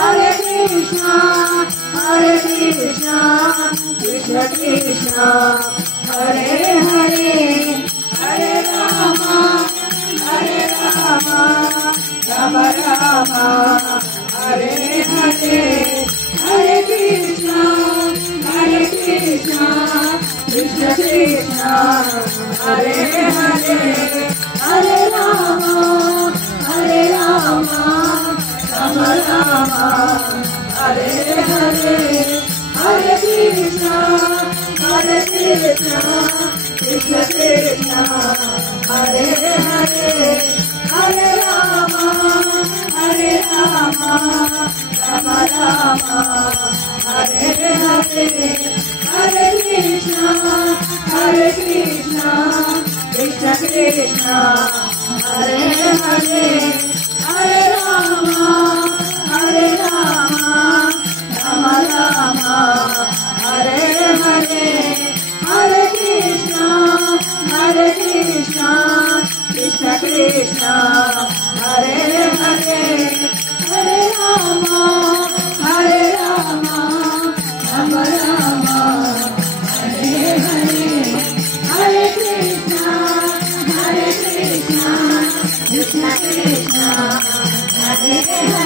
Hare Krishna, Hare Krishna, Krishna Krishna, Hare Hare, Hare Rama, Hare Rama, Rama Rama, Hare Hare, Hare Krishna, Hare Krishna, Krishna Krishna, Hare Hare, Hare Rama, Hare Rama, Rama Rama, Hare Hare, Hare Krishna, Hare Krishna, Krishna Krishna, Hare Hare, Hare Rama, Hare Rama, Rama Rama, Hare Hare, Hare Krishna, Hare Krishna, Krishna Krishna, Hare Hare, Hare Rama, Hare Rama, Rama Rama, Hare Hare, Hare Krishna, Hare Krishna, Krishna Krishna, Hare Hare, Hare Rama, Hare Rama, Rama Rama, Hare Hare, Hare Krishna, Hare Krishna, Krishna Krishna, Hare Hare.